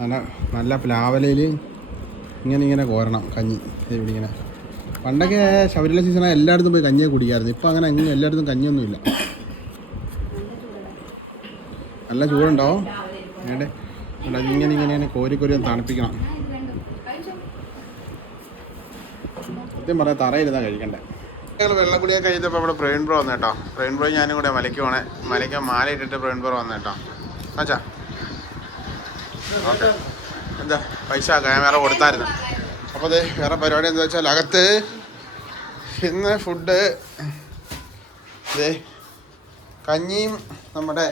നല്ല നല്ല പ്ലാവലയിൽ ഇങ്ങനെ കോരണം കഞ്ഞി. ഇവിടെ ഇങ്ങനെ പണ്ടൊക്കെ ശബരിമല സീസണായി എല്ലായിടത്തും പോയി കഞ്ഞിയെ കുടിക്കായിരുന്നു. ഇപ്പം അങ്ങനെ എങ്ങനെ എല്ലായിടത്തും കഞ്ഞിയൊന്നുമില്ല. നല്ല ചൂടുണ്ടോ? വേണ്ടേ ഇങ്ങനെ കോരി തണുപ്പിക്കണം. സത്യം പറയാം തറയിരുന്നാ കഴിക്കണ്ടേ. ഞങ്ങൾ വെള്ളക്കുടിയൊക്കെ കഴിഞ്ഞപ്പോൾ ഇവിടെ പ്രവീൺ ബ്രോ വന്നു കേട്ടോ. പ്രവീൺ ബ്രോ ഞാനും കൂടെ മലയ്ക്ക് പോണേ. മലയ്ക്ക് മാല ഇട്ടിട്ട് പ്രവീൺ ബ്രോ വന്നു കേട്ടോ. അച്ഛാ ഓക്കെ. എന്താ പൈസ ക്യാമറ കൊടുത്തായിരുന്നു. അപ്പോൾ അത് വേറെ പരിപാടി എന്താ വെച്ചാൽ അകത്ത് ഇന്ന് ഫുഡ് കഞ്ഞിയും നമ്മുടെ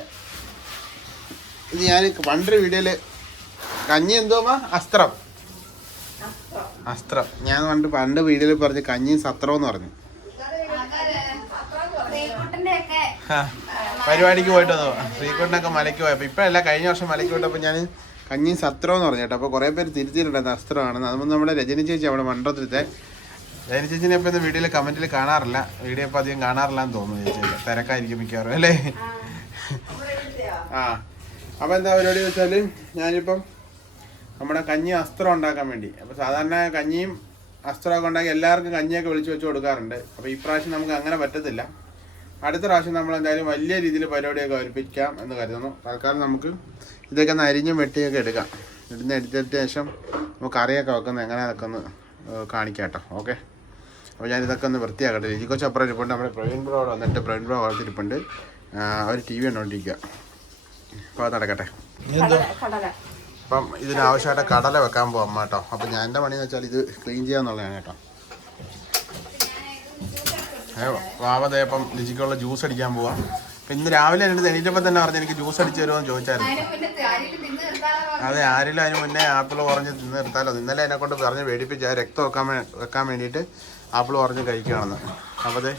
ഇത് ഞാൻ പണ്ടൊരു വീഡിയോയിൽ കഞ്ഞി എന്തോമാ അസ്ത്രം ഞാൻ പണ്ട് വീഡിയോയിൽ പറഞ്ഞ് കഞ്ഞിയും സത്രം എന്ന് പറഞ്ഞു. പരിപാടിക്ക് പോയിട്ട് വന്നു. ശ്രീകുട്ടനൊക്കെ മലയ്ക്ക് പോയപ്പോൾ ഇപ്പോഴല്ല കഴിഞ്ഞ വർഷം മലയ്ക്ക് പോയിട്ടപ്പോൾ ഞാൻ കഞ്ഞിയും സത്രം എന്ന് പറഞ്ഞു കേട്ടോ. അപ്പോൾ കുറേ പേര് തിരിച്ചിട്ടുണ്ടായിരുന്നു അസ്ത്രമാണെന്ന്. അതുകൊണ്ട് നമ്മുടെ രജനി ചേച്ചി അവിടെ മണ്ഡലത്തിലത്തെ രജനി ചേച്ചിനെ ഇപ്പോൾ ഇന്ന് വീഡിയോയിൽ കമൻറ്റിൽ കാണാറില്ല. വീഡിയോ ഇപ്പോൾ അധികം കാണാറില്ല എന്ന് തോന്നുന്നു. ചേച്ചി തിരക്കായിരിക്കും മിക്കവാറും അല്ലേ? ആ അപ്പോൾ എന്താ പരിപാടി വെച്ചാൽ ഞാനിപ്പം നമ്മുടെ കഞ്ഞി അസ്ത്രം ഉണ്ടാക്കാൻ വേണ്ടി, അപ്പോൾ സാധാരണ കഞ്ഞിയും അസ്ത്രമൊക്കെ ഉണ്ടാക്കി എല്ലാവർക്കും കഞ്ഞിയൊക്കെ വിളിച്ച് വെച്ച് കൊടുക്കാറുണ്ട്. അപ്പോൾ ഈ പ്രാവശ്യം നമുക്ക് അങ്ങനെ പറ്റത്തില്ല. അടുത്ത പ്രാവശ്യം നമ്മൾ എന്തായാലും വലിയ രീതിയിൽ പരിപാടിയൊക്കെ അവതരിപ്പിക്കാം എന്ന് കരുതുന്നു. തൽക്കാലം നമുക്ക് ഇതൊക്കെ ഒന്ന് അരിഞ്ഞും വെട്ടിയൊക്കെ എടുക്കാം. എടുത്തിട്ട് ശേഷം നമുക്ക് കറിയൊക്കെ വെക്കുന്നത് എങ്ങനെയാണെന്നൊക്കെ ഒന്ന് കാണിക്കാം കേട്ടോ. ഓക്കെ, അപ്പോൾ ഞാനിതൊക്കെ ഒന്ന് വൃത്തിയാക്കട്ടെ. രുചിക്കൊച്ച് അപ്പുറം ഇരിപ്പുണ്ട്. നമ്മുടെ പ്രവീൺ ബ്രോ അവിടെ വന്നിട്ട് പ്രവീൺ ബ്രോ വളർത്തിരിപ്പുണ്ട്. അവർ TV കണ്ടുകൊണ്ടിരിക്കുക. അപ്പോൾ അത് നടക്കട്ടെ. അപ്പം ഇതിനാവശ്യമായിട്ട് കടല വെക്കാൻ പോകാം കേട്ടോ. അപ്പം ഞാൻ എൻ്റെ പണിയെന്ന് വെച്ചാൽ ഇത് ക്ലീൻ ചെയ്യാന്നുള്ളതാണ് കേട്ടോ. വാവതേപ്പം രുചിക്കുള്ള ജ്യൂസ് അടിക്കാൻ പോവാം. അപ്പം ഇന്ന് രാവിലെ എൻ്റെ എണീറ്റപ്പോൾ തന്നെ പറഞ്ഞ് എനിക്ക് ജ്യൂസ് അടിച്ച് തരുമോ എന്ന് ചോദിച്ചായിരുന്നു. അതെ, ആരെങ്കിലും അതിന് മുന്നേ ആപ്പിൾ ഓറഞ്ച് തിന്ന് നിർത്താലോ. ഇന്നലെ എന്നെ കൊണ്ട് പറഞ്ഞ് മേടിപ്പിച്ച് രക്തം വെക്കാൻ വേണ്ടിയിട്ട് ആപ്പിൾ ഓറഞ്ച് കഴിക്കുകയാണെന്ന്. അപ്പോൾ അത്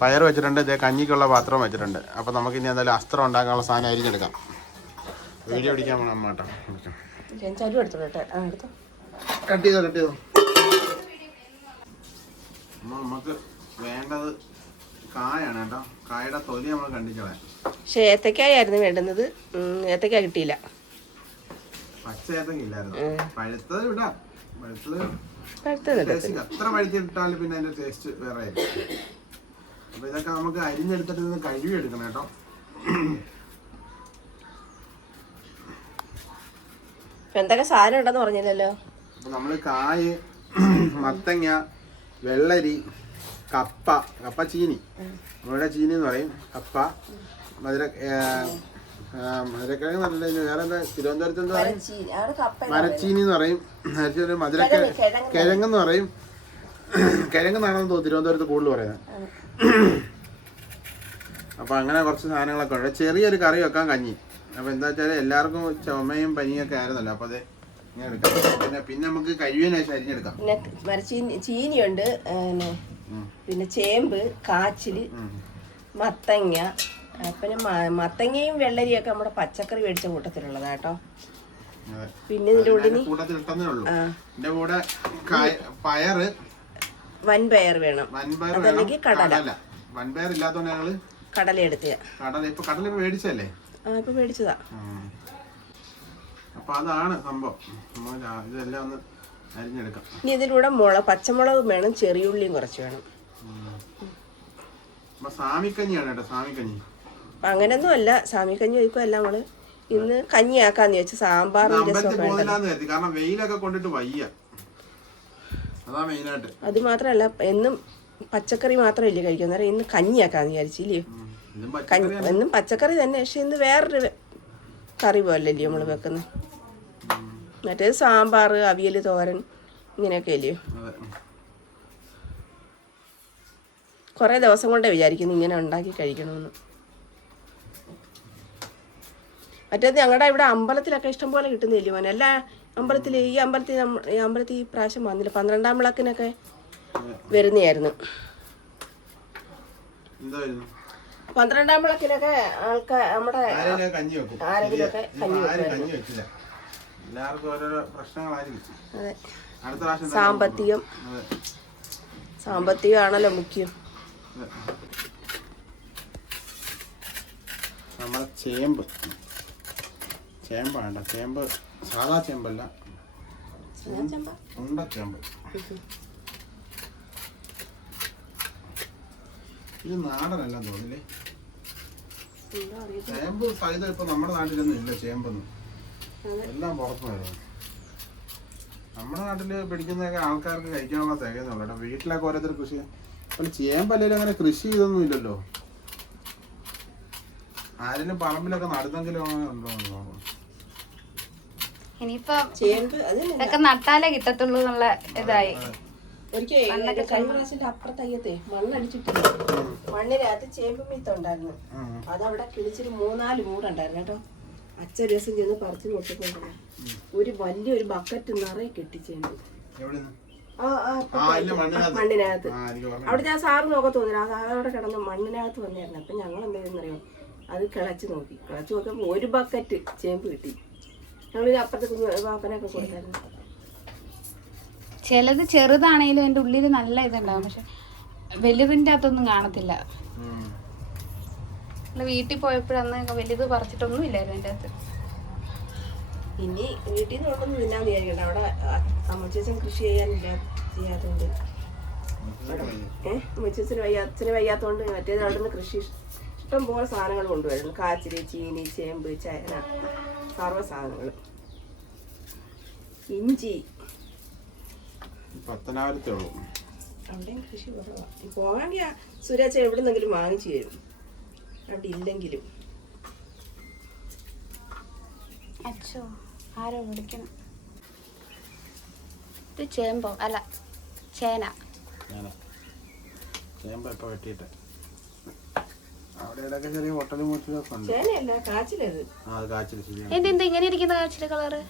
പയർ വെച്ചിട്ടുണ്ട്. ഇതേ കഞ്ഞിക്കുള്ള പാത്രം വെച്ചിട്ടുണ്ട്. അപ്പോൾ നമുക്കിനി എന്തായാലും അസ്ത്രം ഉണ്ടാക്കാനുള്ള സാധനം അരിഞ്ഞെടുക്കാം. വീഡിയോ പിടിക്കാൻ പോകണം അമ്മ കേട്ടോ. കട്ട് ചെയ്തോ നമുക്ക് വേണ്ടത് കായാണ് കേട്ടോ. കായയുടെ തൊലി നമ്മൾ കണ്ടിക്കളയാം. പക്ഷെ ഏത്തക്കായായിരുന്നു വേണ്ടുന്നത്. ഏത്തക്ക കിട്ടിയില്ല. പച്ച ഏത്തക്ക ഇല്ലായിരുന്നു. പഴുത്തത് ഇടാം. പഴുത്തത് എത്ര പഴുത്തിട്ടാലും പിന്നെ അതിന്റെ ടേസ്റ്റ് വേറെ ആയിരിക്കും. അപ്പൊ ഇതൊക്കെ നമുക്ക് അരിഞ്ഞെടുത്തിട്ട് നിന്ന് കഴുകി എടുക്കണം കേട്ടോ. എന്തൊക്കെ സാധനം ഉണ്ടെന്ന് പറഞ്ഞില്ലല്ലോ. അപ്പൊ നമ്മള് കായ്, മത്തങ്ങ, വെള്ളരി, കപ്പ ചീനി, നമ്മുടെ ചീനി എന്ന് പറയും. കപ്പ, മധുരക്കിഴങ്ങ് നല്ല വേറെ എന്താ തിരുവനന്തപുരത്ത് എന്താ പറയും? മരച്ചീനി എന്ന് പറയും. കിഴങ്ങെന്ന് പറയും. കിഴങ്ങെന്നാണെന്ന് തോന്നുന്നു തിരുവനന്തപുരത്ത് കൂടുതൽ പറയുന്നത്. അപ്പൊ അങ്ങനെ കുറച്ച് സാധനങ്ങളൊക്കെ ഉണ്ട്. ചെറിയൊരു കറി വെക്കാൻ കഞ്ഞി. അപ്പൊ എന്താ വെച്ചാൽ എല്ലാവർക്കും ചുമയും പനിയൊക്കെ ആയിരുന്നല്ലോ. അപ്പൊ അത് ഇങ്ങനെ എടുക്കാം. പിന്നെ നമുക്ക് കഴിവിനായിട്ട് അരിഞ്ഞെടുക്കാം. പിന്നെ ചീനിയുണ്ട്, പിന്നെ ചേമ്പ്, കാച്ചില്, മത്തങ്ങ. പിന്നെ മത്തങ്ങയും വെള്ളരിയൊക്കെ നമ്മുടെ പച്ചക്കറി മേടിച്ച കൂട്ടത്തിലുള്ളതാ കേട്ടോ. പിന്നെ ഇതിന്റെ കൂടെ പയറ്, വൻപയർ വേണം. അതല്ലെങ്കിൽ കടല. വൻപയർ ഇല്ലാത്തോണ്ട് ഞങ്ങള് കടല എടുത്ത. കടല മേടിച്ചല്ലേ? ഇപ്പൊ മേടിച്ചതാ. അപ്പൊ അതാണ് സംഭവം. ഇതെല്ലാം ഒന്ന് അരിഞ്ഞെടുക്കാം. ഇനി ഇതിലൂടെ പച്ചമുളകും വേണം, ചെറിയുള്ളിയും കുറച്ച് വേണം. സാമിക്കഞ്ഞിയാണ് കേട്ടോ. സാമിക്കഞ്ഞി അങ്ങനൊന്നും അല്ല. സാമിക്കഞ്ഞി ഒഴിക്കും അല്ല. നമ്മള് ഇന്ന് കഞ്ഞിയാക്കാന്ന് വെച്ചാൽ സാമ്പാറിന്റെ കാരണം വെയിലൊക്കെ കൊണ്ടിട്ട് വയ്യ. അതാ മെയിനായിട്ട്. അത് മാത്രല്ല എന്നും പച്ചക്കറി മാത്രമല്ലേ കഴിക്കുന്നത്. ഇന്ന് കഞ്ഞിയാക്കാന്ന് വിചാരിച്ചില്ലേ. എന്നും പച്ചക്കറി തന്നെ. പക്ഷെ ഇന്ന് വേറൊരു കറി പോലല്ലേ നമ്മൾ വെക്കുന്നത്. മറ്റേത് സാമ്പാർ, അവിയൽ, തോരൻ ഇങ്ങനെയൊക്കെ അല്ലയോ. കുറേ ദിവസം കൊണ്ടേ വിചാരിക്കുന്നു ഇങ്ങനെ ഉണ്ടാക്കി കഴിക്കണമെന്ന്. മറ്റേത് ഞങ്ങളുടെ ഇവിടെ അമ്പലത്തിലൊക്കെ ഇഷ്ടം പോലെ കിട്ടുന്നില്ലേ മോനെ. എല്ലാ അമ്പലത്തിൽ ഈ അമ്പലത്തിൽ പ്രാവശ്യം വന്നില്ല. 12-ാം വിളക്കിനൊക്കെ വരുന്നതായിരുന്നു. 12-ാം വിളക്കിനൊക്കെ ആൾക്കാർ നമ്മുടെ ആരെങ്കിലുമൊക്കെ കഞ്ഞി വെക്കും. അതെ, സാമ്പത്തികമാണല്ലോ മുഖ്യം. നമ്മളെ ചേമ്പാണ്. ചേമ്പ് സാധാ ചേമ്പല്ല, ചെമ്പ ഉണ്ടച്ചേമ്പ്. ഇത് നാടനല്ല തോന്നില്ലേ? ചേമ്പ് സഹിതം ഇപ്പൊ നമ്മുടെ നാട്ടിലൊന്നും ഇല്ല. ചേമ്പൊന്നും എല്ലാം പുറത്തു വരുന്നു. നമ്മുടെ നാട്ടില് പിടിക്കുന്നതൊക്കെ ആൾക്കാർക്ക് കഴിക്കാനുള്ള തികയുന്നുള്ളൂ കേട്ടോ. വീട്ടിലൊക്കെ ഓരോരുത്തർ കൃഷി. അപ്പോൾ ചേമ്പല്ലേലും അങ്ങനെ കൃഷി ചെയ്തൊന്നും ഇല്ലല്ലോ. ആരെങ്കിലും പറമ്പിലൊക്കെ നടുന്നെങ്കിലും അങ്ങനെ ഉണ്ടോ? ഇനിയിപ്പോ ചേമ്പ് ഇതൊക്കെ നട്ടാലേ കിട്ടത്തുള്ളൂ എന്നുള്ള ഇതായി. ഒരിക്കൽ കഴിഞ്ഞ പ്രാവശ്യത്തിന്റെ അപ്പുറത്തയ്യത്തെ മണ്ണടിച്ചിട്ടില്ല. മണ്ണിനകത്ത് ചേമ്പ് മീത്തുണ്ടായിരുന്നു. അതവിടെ കിളിച്ചൊരു 3-4 മൂടുണ്ടായിരുന്നു കേട്ടോ. അച്ഛൻ ഒരു ദിവസം ചെന്ന് പറിച്ചു നോക്കിക്കൊണ്ടു ഒരു വലിയൊരു ബക്കറ്റ് നിറയെ കെട്ടിച്ചേമ്പ് മണ്ണിനകത്ത്. അവിടെ ഞാൻ സാറ് നോക്കാൻ തോന്നില്ല. ആ സാറവിടെ കിടന്ന് മണ്ണിനകത്ത് വന്നായിരുന്നു. അപ്പൊ ഞങ്ങൾ എന്തായിരുന്നറിയോ, അത് കിളച്ച് നോക്കിയപ്പോൾ ഒരു ബക്കറ്റ് ചേമ്പ് കിട്ടി. ഞങ്ങൾ അപ്പുറത്തെ പാപ്പനൊക്കെ കൊടുത്തായിരുന്നു. ചിലത് ചെറുതാണെങ്കിലും എൻ്റെ ഉള്ളിൽ നല്ല ഇതുണ്ടാവും, പക്ഷെ വലുതിൻ്റെ അകത്തൊന്നും കാണത്തില്ല. വീട്ടിൽ പോയപ്പോഴന്ന് വലുത് പറിച്ചിട്ടൊന്നും ഇല്ലായിരുന്നു എൻ്റെ അകത്ത്. ഇനി വീട്ടിൽ നിന്ന് കൊണ്ടൊന്നും തിന്നാന്ന് വിചാരിക്കണ്ട. അവിടെ അമ്മച്ചേച്ചൻ കൃഷി ചെയ്യാത്തതുകൊണ്ട് അച്ഛന് വയ്യാത്തതുകൊണ്ട് മറ്റേത് അവിടെ നിന്ന് കൃഷി ഇഷ്ടം പോലെ സാധനങ്ങൾ കൊണ്ടുവരുന്നു. കാച്ചിരി, ചീനി, ചേമ്പ്, ചേന, സർവ്വ സാധനങ്ങൾ. ഇഞ്ചി അവിടെയും കൃഷി കുറവാണ്. പോകാമെങ്കിൽ സുരേച്ച എവിടെ നിന്നെങ്കിലും വാങ്ങിച്ചു തരും. അവിടെ ഇല്ലെങ്കിലും അച്ഛോ ആരോ വിളിക്കണം. ഇത് ചേമ്പോ അല്ല ചേന. ചേനയല്ല കാച്ചിലത്. എന്താ ഇങ്ങനെ ഇരിക്കുന്ന കാച്ചില് കളറ്?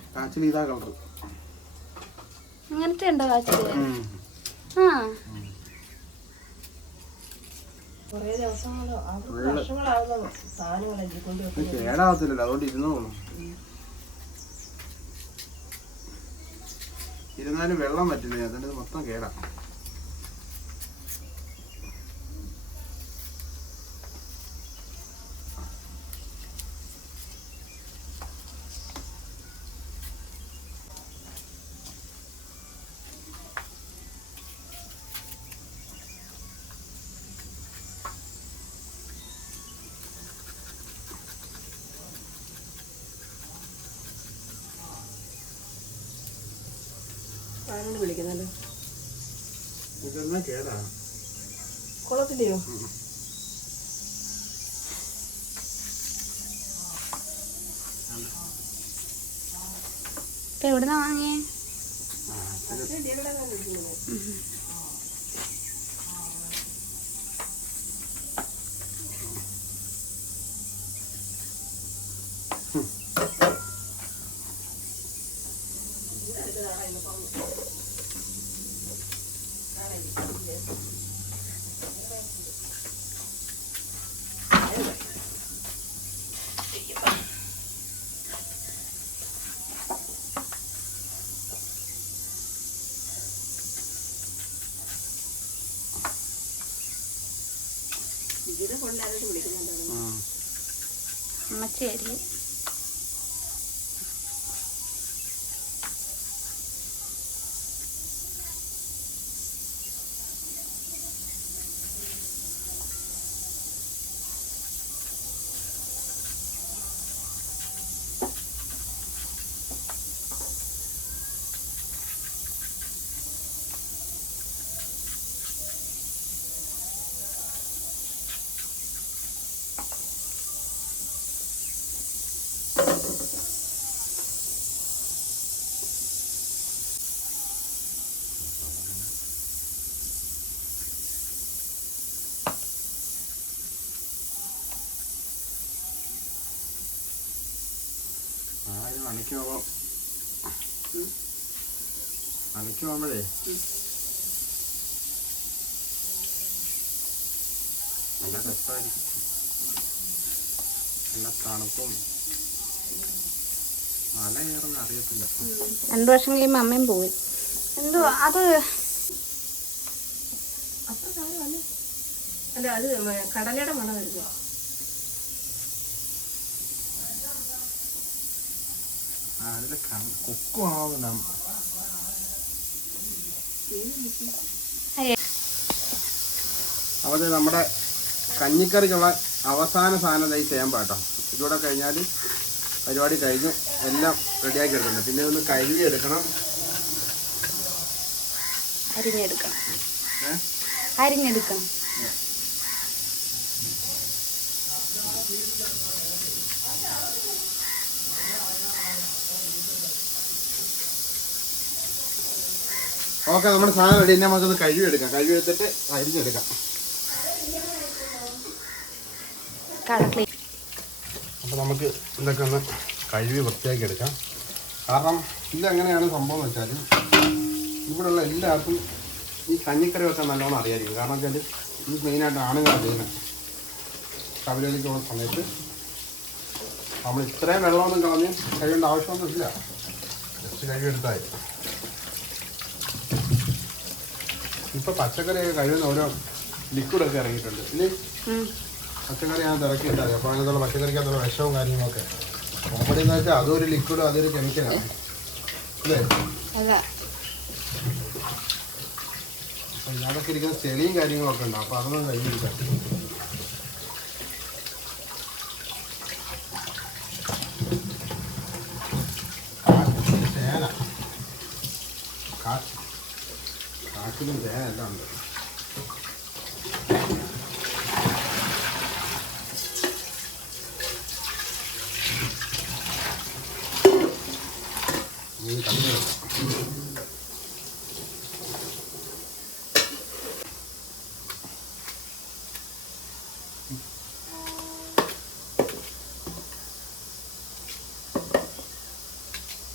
അങ്ങനത്തെ ഉണ്ടോ കാച്ചില്? ആ കൊറേ ദിവസങ്ങളോ വർഷങ്ങളാകുന്ന സാധനങ്ങളല്ലേ കൊണ്ടുവെക്കുന്നത്. കേടാവത്തില്ലല്ലോ, അതുകൊണ്ട് ഇരുന്നോളൂ. ഇരുന്നാലും വെള്ളം പറ്റില്ല, അതുകൊണ്ട് മൊത്തം കേടാ. ആരോട് വിളിക്കുന്നല്ലോ? ഇതൊന്നും കേടാ. കൊള്ളത്തില്ലയോ? ഇപ്പൊ എവിടുന്നാ വാങ്ങിയേ? അമ്മച്ചേരി അനക്ക് പോകുമ്പോഴേ നല്ല രസമായിരിക്കും. നല്ല തണുപ്പും മല കയറുന്ന അറിയത്തില്ല. 2 വർഷം കഴിയുമ്പോൾ അമ്മയും പോയി. എന്തോ അത് അല്ല, അത് കടലയുടെ മണം വരുക. അതിൽ കുക്കുമാണോ? അപ്പോൾ നമ്മുടെ കഞ്ഞിക്കറിക്കുള്ള അവസാന സാധനം ഈ ചേമ്പാട്ടോ. ഇതൂടെ കഴിഞ്ഞാൽ പരിപാടി കഴിഞ്ഞു. എല്ലാം റെഡിയാക്കി എടുക്കുന്നുണ്ട്. പിന്നെ ഒന്ന് കഴുകി എടുക്കണം, അരിഞ്ഞെടുക്കണം. ഓക്കെ, നമ്മുടെ സാധനം റെഡി. നമുക്കൊന്ന് കഴുകി എടുക്കാം. കഴുകി എടുത്തിട്ട് അരിഞ്ഞെടുക്കാം. അപ്പോൾ നമുക്ക് ഇതൊക്കെ ഒന്ന് കഴുകി വൃത്തിയാക്കി എടുക്കാം. കാരണം ഇതെങ്ങനെയാണ് സംഭവം എന്ന് വെച്ചാൽ ഇവിടെയുള്ള എല്ലാവർക്കും ഈ കഞ്ഞിക്കറി വെക്കാൻ നല്ലോണം അറിയായിരിക്കും. കാരണം വെച്ചാൽ ഇത് മെയിനായിട്ട് ആണുങ്ങളാണ് ചെയ്യുന്നത്. ശബരിമലയ്ക്ക് പോകുന്ന സമയത്ത് നമ്മൾ ഇത്രയും വെള്ളമൊന്നും കളഞ്ഞ് കഴിയേണ്ട ആവശ്യമൊന്നും ഇല്ല. ജസ്റ്റ് കഴുകിയെടുത്താൽ ഇപ്പോൾ പച്ചക്കറിയൊക്കെ കഴിയുന്ന ഓരോ ലിക്വിഡൊക്കെ ഇറങ്ങിയിട്ടുണ്ട്. ഇല്ലേ, പച്ചക്കറി ഞാൻ തിരക്കിയിട്ടാൽ അപ്പോൾ അതിനകത്തുള്ള പച്ചക്കറിക്കകത്തുള്ള വിഷവും കാര്യങ്ങളൊക്കെ കോമഡി എന്ന് വെച്ചാൽ അതൊരു ലിക്വിഡും അതൊരു കെമിക്കലാണ് അല്ലേ. അപ്പോൾ ഇതിനകത്തൊക്കെ ഇരിക്കുന്ന ചെളിയും കാര്യങ്ങളൊക്കെ ഉണ്ട്. അപ്പോൾ അതൊന്നും കഴുകിയെടുക്കാം. ചേന, കാട്ടിലും ചേന എല്ലാം ഉണ്ട്.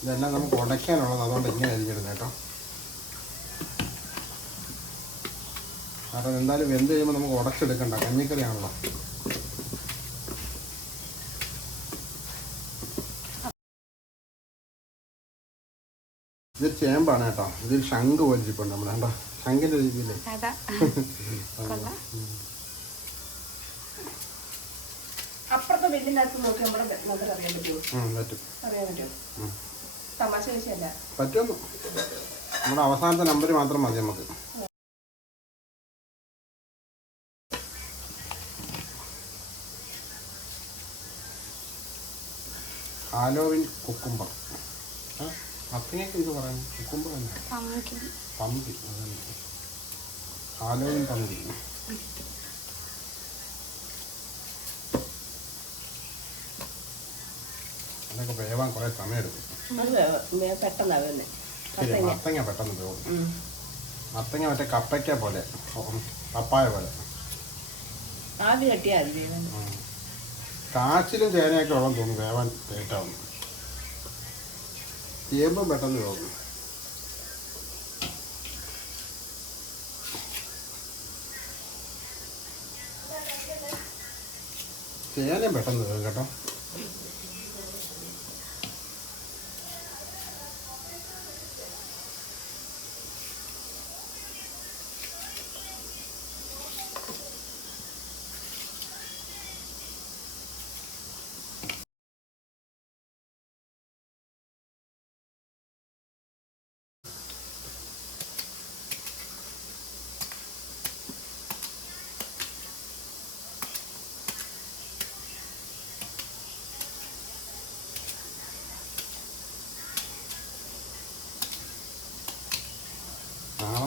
ഇതെല്ലാം നമുക്ക് ഉടയ്ക്കാനുള്ളത്, അതുകൊണ്ട് ഇങ്ങനെ അരിഞ്ഞിടുന്നത് കേട്ടോ. കാരണം എന്തായാലും വെന്ത് കഴിയുമ്പോൾ നമുക്ക് ഉടച്ചെടുക്കണ്ട, കഞ്ഞിക്കറിയാണല്ലോ. ഇത് ചേമ്പാണ് കേട്ടോ. ഇതൊരു ശംഖ് പോലെ ഇരിപ്പുണ്ട്. നമ്മൾ കേട്ടോ, ശംഖിൻ്റെ രീതിയിലേ. അപ്പുറത്തെ വീടിനകത്ത് നോക്കി നമ്മുടെ അറിയാൻ പറ്റുമോ? തമാശ വിഷയമല്ല, പറ്റുമോ? നമ്മുടെ അവസാനത്തെ നമ്പർ മാത്രം മതി നമുക്ക്. Halloween cucumber. അപ്പനൊക്കെ ഇത് പറയുന്നത് കുക്കുംബർ തന്നെ. പമ്പി, അതന്നെ ഹാലോവിൻ പമ്പി. അതൊക്കെ വേവാൻ കുറേ സമയം എടുക്കും. പെട്ടെന്ന് ശരി, മത്തങ്ങ പെട്ടെന്ന് വേവും. മത്തങ്ങ മറ്റേ കപ്പയ്ക്ക പോലെ, പപ്പായ പോലെ ആദ്യം കട്ടിയാൽ കാച്ചിലും ചേനയൊക്കെ ഉള്ളതെന്ന് തോന്നുന്നു വേവാൻ ലേറ്റാവുന്നു. ചേമ്പും പെട്ടെന്ന് വേവും. ചേനയും പെട്ടെന്ന് വേവും കേട്ടോ.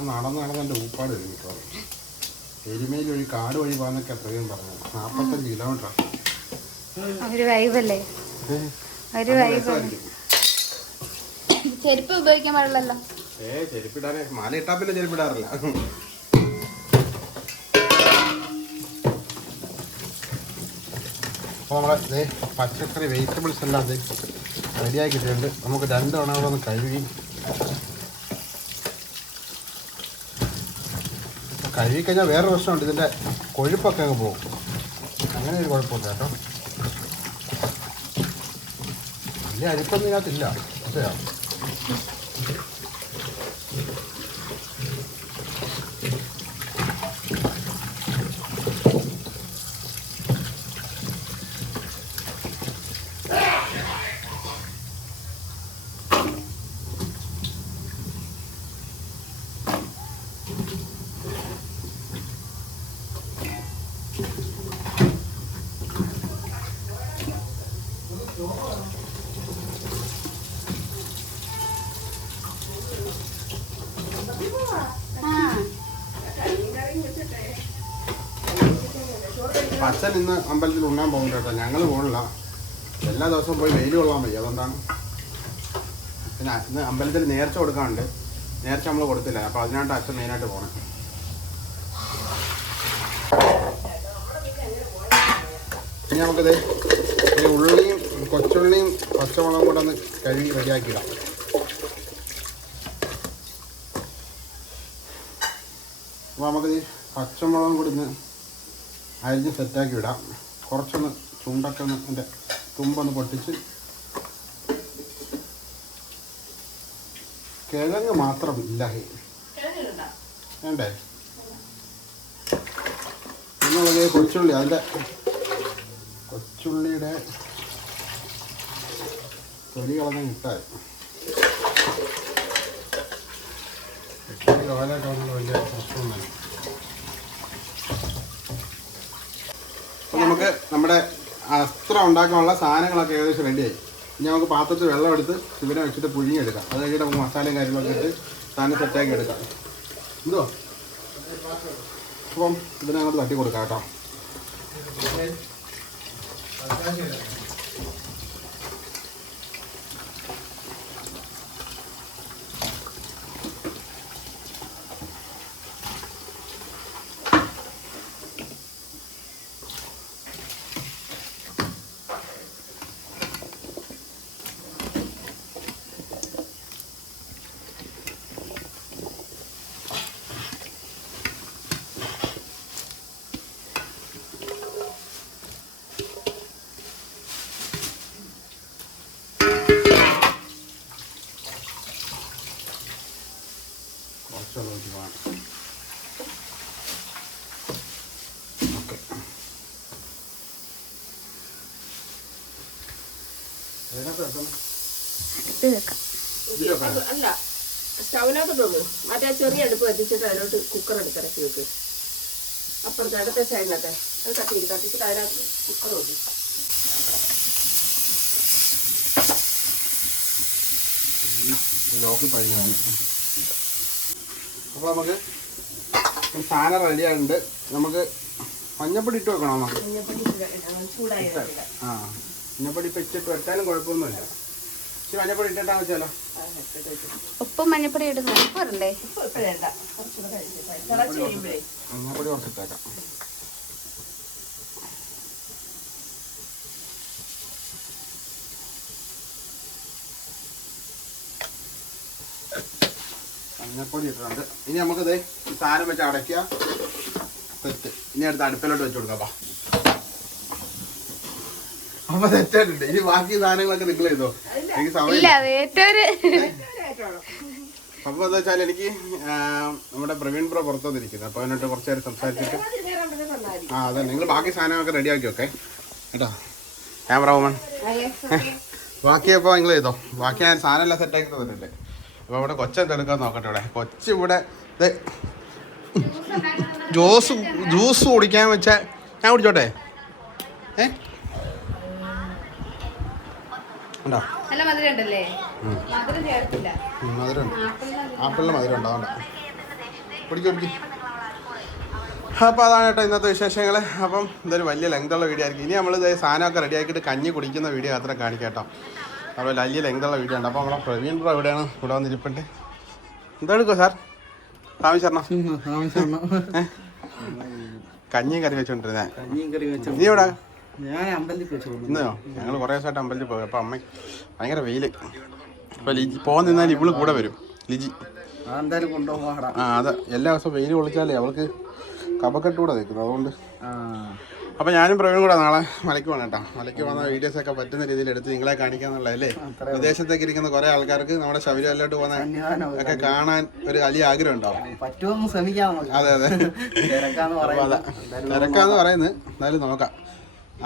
നടന്ന് എൻ്റെ ഊപ്പാട് വരും മിക്കവാറും. എരുമയിൽ വഴി കാട് വഴി പോകാന്നൊക്കെ എത്രയും പറഞ്ഞു. 45 കിലോമീറ്ററാണ്. ചെരുപ്പ് ഉപയോഗിക്കാൻ പാടില്ലല്ലോ. ചെരുപ്പിടാനേ, മാല ഇട്ടാ പിന്നെ ചെരുപ്പിടാറില്ല. അപ്പോൾ നമ്മളെ പച്ചക്കറി വെജിറ്റബിൾസ് എല്ലാം റെഡിയാക്കിയിട്ടുണ്ട്. നമുക്ക് 2 തവണ ഒന്ന് കഴുകി കഴിഞ്ഞാൽ വേറെ പ്രശ്നമുണ്ട്, ഇതിൻ്റെ കൊഴുപ്പൊക്കെ അങ്ങ് പോകും. അങ്ങനെ ഒരു കുഴപ്പമില്ല കേട്ടോ. വലിയ അഴുക്കൊന്നും ഇതിനകത്തില്ല. അതെയോ? അച്ഛൻ ഇന്ന് അമ്പലത്തിൽ ഉണ്ണാൻ പോകുന്നുണ്ട് കേട്ടോ. ഞങ്ങൾ പോകണില്ല, എല്ലാ ദിവസവും പോയി വെയിൽ കൊള്ളാൻ വയ്യ, അതുകൊണ്ടാണ്. പിന്നെ ഇന്ന് അമ്പലത്തിൽ നേർച്ച കൊടുക്കാനുണ്ട്, നേർച്ച നമ്മൾ കൊടുത്തില്ല, അപ്പോൾ അതിനായിട്ട് അച്ഛൻ മെയിനായിട്ട് പോകണം. ഇനി നമുക്കിത് ഈ ഉള്ളിയും കൊച്ചുള്ളിയും പച്ചമുളകും കൂടെ ഒന്ന് കഴുകി റെഡിയാക്കിയിടാം. അപ്പോൾ നമുക്കിത് പച്ചമുളകും കൂടി ഇന്ന് അരിഞ്ഞ് സെറ്റാക്കി വിടാം. കുറച്ചൊന്ന് ചുണ്ടൊക്കെ ഒന്ന് എൻ്റെ തുമ്പൊന്ന് പൊട്ടിച്ച്, കിഴങ്ങ് മാത്രം ഇല്ല വേണ്ടേ. പിന്നുള്ളത് കൊച്ചുള്ളി, അതിൻ്റെ കൊച്ചുള്ളിയുടെ തൊലി കളഞ്ഞ ഇട്ടാൽ കാലൊക്കെ വന്നത് വലിയ പ്രശ്നമൊന്നുമില്ല. അപ്പം നമുക്ക് നമ്മുടെ അസ്ത്രം ഉണ്ടാക്കാനുള്ള സാധനങ്ങളൊക്കെ ഏകദേശം റെഡിയായി. ഇനി നമുക്ക് പാത്രത്തിൽ വെള്ളം എടുത്ത് ഇവരെ വെച്ചിട്ട് പുഴുങ്ങിയെടുക്കാം. അത് കഴിഞ്ഞിട്ട് നമുക്ക് മസാലയും കാര്യങ്ങളൊക്കെ ഇട്ട് സാധനം സെറ്റാക്കി എടുക്കാം. എന്തോ അപ്പം ഇതിനകത്ത് തട്ടി കൊടുക്കാം കേട്ടോ. അല്ല, സ്റ്റൗവിനകത്ത് പോകും. മറ്റേ ചെറിയ അടുപ്പ് കത്തിച്ചിട്ട് അതിലോട്ട് കുക്കർ എടുത്ത് ഇറക്കി വെക്ക്. അപ്പുറത്തെ അടുത്ത സൈഡിലൊക്കെ അത് കത്തിച്ചിട്ട് അതിനകത്ത് കുക്കർ വെക്കും. ലോക്കി പഴിഞ്ഞാണ്. അപ്പോൾ നമുക്ക് സാധനം റെഡിയായിട്ടുണ്ട്. നമുക്ക് മഞ്ഞപ്പൊടി ഇട്ട് വെക്കണോ? നമുക്ക് ആ മഞ്ഞപ്പൊടി ഇപ്പം ഇച്ചിട്ട് വെച്ചാലും കുഴപ്പമൊന്നുമില്ല. ഇച്ചിരി മഞ്ഞപ്പൊടി ഇട്ടിട്ടാ വെച്ചാലോ? ഉപ്പും മഞ്ഞപ്പൊടി ഇടുന്നു. ഉപ്പല്ലേ മഞ്ഞപ്പൊടി കുറച്ചിട്ടേക്കാം. മഞ്ഞപ്പൊടി ഇട്ടിട്ടുണ്ട്. ഇനി നമുക്കിത് ഈ സാധനം വെച്ച് അടയ്ക്കുക. സെറ്റ്. ഇനി അടുത്ത് അടുപ്പിലോട്ട് വെച്ച് കൊടുക്കാം. അപ്പൊ സെറ്റായിട്ടുണ്ട്. ഇനി ബാക്കി സാധനങ്ങളൊക്കെ നിങ്ങൾ ചെയ്തോ, എനിക്ക് സമയം. അപ്പൊ എന്താ വെച്ചാൽ എനിക്ക് നമ്മുടെ പ്രവീൺ ബ്രോ പുറത്തു വന്നിരിക്കുന്നത്. അപ്പൊ അതിനോട്ട് കുറച്ച് നേരം സംസാരിച്ചിട്ട് അതെ നിങ്ങൾ ബാക്കി സാധനങ്ങളൊക്കെ റെഡിയാക്കി വെക്കേ കേട്ടോ. ക്യാമറ വുമൺ ബാക്കി അപ്പോൾ നിങ്ങൾ ചെയ്തോ. ബാക്കി ഞാൻ സാധനം എല്ലാം സെറ്റാക്കി തന്നിട്ടുണ്ട്. അപ്പോൾ ഇവിടെ കൊച്ചെന്തെടുക്കാൻ നോക്കട്ടെ. ഇവിടെ കൊച്ച് ഇവിടെ ജ്യൂസ് കുടിക്കാൻ വെച്ചാൽ ഞാൻ കുടിച്ചോട്ടെ. ഉണ്ടോ? മധുരമുണ്ട്. ആപ്പിളിന് മധുരം ഉണ്ടോ? അതുകൊണ്ട് കുടിക്കും. അപ്പോൾ അതാണ് കേട്ടോ ഇന്നത്തെ വിശേഷങ്ങൾ. അപ്പം ഇതൊരു വലിയ ലെങ്തുള്ള വീഡിയോ ആയിരിക്കും. ഇനി നമ്മൾ സാധനമൊക്കെ റെഡിയാക്കിയിട്ട് കഞ്ഞി കുടിക്കുന്ന വീഡിയോ അത്ര കാണിക്കാം കേട്ടോ. അപ്പോൾ വലിയ ലെങ്തുള്ള വീഡിയോ ഉണ്ട്. അപ്പോൾ നമ്മളെ പ്രവീൺ ബ്രോ എവിടെയാണ്? ഇവിടെ വന്നിരിപ്പുണ്ട്. എന്താ എടുക്കുമോ സാർ? സ്വാമി ശരണം. കഞ്ഞിയും കറി വെച്ചോണ്ടിരുന്നേ. നീ എവിടെ? ഇന്നോ? ഞങ്ങൾ കുറേ ദിവസമായിട്ട് അമ്പലത്തിൽ പോയി. അപ്പോൾ അമ്മ ഭയങ്കര വെയിൽ. അപ്പോൾ ലിജി പോകാൻ നിന്നാൽ ഇവള് കൂടെ വരും. ലിജി അതെ, എല്ലാ ദിവസവും വെയിൽ കൊള്ളിച്ചാലേ അവൾക്ക് കപക്കെട്ട് കൂടെ നിൽക്കുന്നത്. അതുകൊണ്ട് അപ്പോൾ ഞാനും പ്രവീണും കൂടെ നാളെ മലയ്ക്ക് പോകണം കേട്ടോ. മലയ്ക്ക് പോകുന്ന വീഡിയോസൊക്കെ പറ്റുന്ന രീതിയിൽ എടുത്ത് നിങ്ങളെ കാണിക്കാന്നുള്ളതല്ലേ. വിദേശത്തേക്ക് ഇരിക്കുന്ന കുറേ ആൾക്കാർക്ക് നമ്മുടെ ശബരിമലയിലോട്ട് പോകുന്ന ഒക്കെ കാണാൻ ഒരു വലിയ ആഗ്രഹം ഉണ്ടാവും. അതെ അതെ, തിരക്കാന്ന് പറയുന്നത്. എന്നാലും നോക്കാം.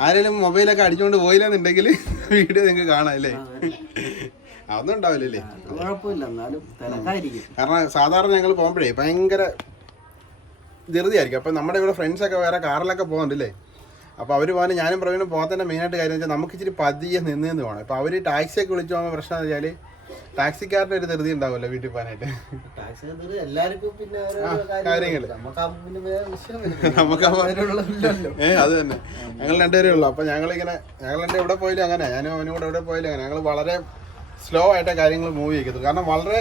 ആരെങ്കിലും മൊബൈലൊക്കെ അടിച്ചുകൊണ്ട് പോയില്ലെന്നുണ്ടെങ്കിൽ വീഡിയോ നിങ്ങൾക്ക് കാണാം അല്ലേ. അതൊന്നും ഉണ്ടാവില്ലല്ലേ. കാരണം സാധാരണ ഞങ്ങൾ പോകുമ്പോഴേ ഭയങ്കര ധൃതിയായിരിക്കും. അപ്പം നമ്മുടെ ഇവിടെ ഫ്രണ്ട്സൊക്കെ വേറെ കാറിലൊക്കെ പോകുന്നുണ്ടല്ലേ. അപ്പോൾ അവർ പോകാൻ ഞാനും പ്രവീണും പോകാത്തതിൻ്റെ മെയിനായിട്ട് കാര്യം വെച്ചാൽ നമുക്ക് ഇച്ചിരി പതിയെ നിന്ന് പോകണം. ഇപ്പോൾ അവർ ടാക്സിയൊക്കെ വിളിച്ച് പോകുമ്പോൾ പ്രശ്നം എന്ന് വെച്ചാൽ ടാക്സിക്കാരുടെ ഒരു ധൃതി ഉണ്ടാവുമല്ലോ വീട്ടിൽ പോകാനായിട്ട്. എല്ലാവർക്കും പിന്നെ കാര്യങ്ങള് നമുക്ക് അത് തന്നെ. ഞങ്ങൾ രണ്ടുപേരേ ഉള്ളു. അപ്പൊ ഞങ്ങൾ രണ്ടും എവിടെ പോയാലും അങ്ങനെ, ഞാനും അവനും കൂടെ എവിടെ പോയാലും അങ്ങനെ ഞങ്ങൾ വളരെ സ്ലോ ആയിട്ട് കാര്യങ്ങൾ മൂവ് ചെയ്യിക്കുന്നത്. കാരണം വളരെ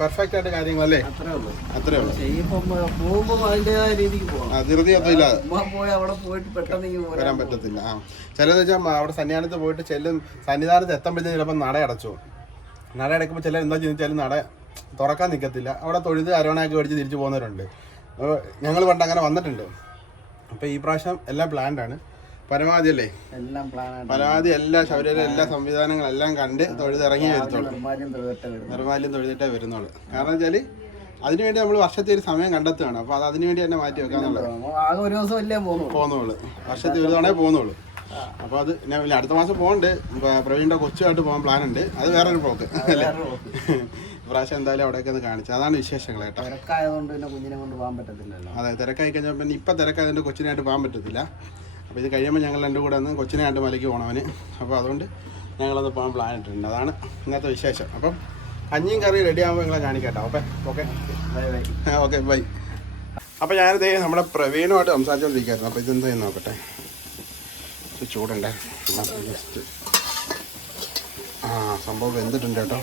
പെർഫെക്റ്റ് ആയിട്ട് കാര്യങ്ങളല്ലേ, അത്രേ ഉള്ളൂ. ധൃതി ഒന്നും ഇല്ലാതെ വരാൻ പറ്റത്തില്ല. ചിലത് വെച്ചാൽ അവിടെ സന്നിധാനത്ത് പോയിട്ട് സന്നിധാനത്ത് എത്തുമ്പോഴത്തേക്കും ചിലപ്പോൾ നട അടച്ചു. നട അടയ്ക്കുമ്പോൾ ചിലർ എന്താ ചോദിച്ചാൽ നട തുറക്കാൻ നിൽക്കത്തില്ല. അവിടെ തൊഴുത് അരവണയൊക്കെ മേടിച്ച് തിരിച്ചു പോകുന്നവരുണ്ട്. ഞങ്ങൾ പണ്ട് അങ്ങനെ വന്നിട്ടുണ്ട്. അപ്പോൾ ഈ പ്രാവശ്യം എല്ലാം പ്ലാൻഡാണ്. പരമാവധി അല്ലേ, പരമാവധി എല്ലാ ശബരിമല എല്ലാ സംവിധാനങ്ങളെല്ലാം കണ്ട് തൊഴുതിറങ്ങി വരത്തുള്ളൂ. നിർമാല്യം തൊഴുതിട്ടേ വരുന്നുള്ളൂ. കാരണം വെച്ചാൽ അതിനുവേണ്ടി നമ്മൾ വർഷത്തെ ഒരു സമയം കണ്ടെത്തുകയാണ്. അപ്പോൾ അത് അതിനുവേണ്ടി തന്നെ മാറ്റി വെക്കാന്നുള്ളത്. പോകുന്നുള്ളൂ, വർഷത്തിൽ ഒരു തവണേ പോകുന്നുള്ളൂ. അപ്പോൾ അത് അടുത്ത മാസം പോകുന്നുണ്ട്. പ്രവീണിൻ്റെ കൊച്ചുമായിട്ട് പോകാൻ പ്ലാൻ ഉണ്ട്. അത് വേറൊരു പോക്ക് അല്ലേ. ഇപ്രാവശ്യം എന്തായാലും അവിടെയൊക്കെ ഒന്ന് കാണിച്ചു. അതാണ് വിശേഷങ്ങൾ കേട്ടോ. തിരക്കായതുകൊണ്ട് പിന്നെ കുഞ്ഞിനെ കൊണ്ട് പോകാൻ പറ്റത്തില്ലല്ലോ. അതെ, തിരക്കായി കഴിഞ്ഞാൽ പിന്നെ ഇപ്പം തിരക്കായതുകൊണ്ട് കൊച്ചിനായിട്ട് പോകാൻ പറ്റത്തില്ല. അപ്പോൾ ഇത് കഴിയുമ്പോൾ ഞങ്ങൾ രണ്ടും കൂടെ ഒന്ന് കൊച്ചിനായിട്ട് മലയ്ക്ക് പോകണവന്. അപ്പോൾ അതുകൊണ്ട് ഞങ്ങളത് പോകാൻ പ്ലാൻ ഇട്ടിട്ടുണ്ട്. അതാണ് ഇന്നത്തെ വിശേഷം. അപ്പം കഞ്ഞിയും കറിയും റെഡി ആകുമ്പോൾ നിങ്ങളെ കാണിക്കാം കേട്ടോ. Okay bye bye. Okay bye. അപ്പോൾ ഞാനിത് നമ്മുടെ പ്രവീണുമായിട്ട് സംസാരിച്ചുകൊണ്ടിരിക്കുകയായിരുന്നു. അപ്പോൾ ഇതെന്താ നോക്കട്ടെ. ചൂടുണ്ടേ, ജസ്റ്റ് സംഭവം വെന്തിട്ടുണ്ട് കേട്ടോ.